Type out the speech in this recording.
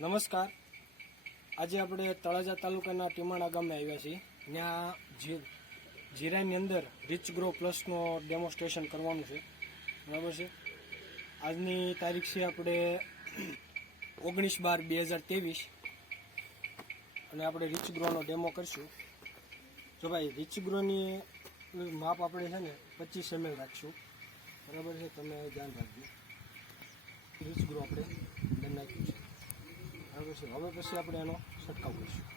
નમસ્કાર. આજે આપણે તળાજા તાલુકાના ટીમાણા ગામે આવ્યા છીએ. ત્યાં જીરાની અંદર રીચ ગ્રો પ્લસનો ડેમોન્સ્ટ્રેશન કરવાનું છે. બરાબર છે. આજની તારીખ છે આપણે 19/12/2023 અને આપણે રીચ ગ્રોનો ડેમો કરશું. જો ભાઈ, રીચ ગ્રોની માપ આપણે છે ને 25 ml રાખશું. બરાબર છે, તમે ધ્યાન રાખજો. રીચ ગ્રો આપણે અંદર નાખ્યું છે. બરાબર છે. હવે પછી આપણે એનો છંટકાવ કરીશું.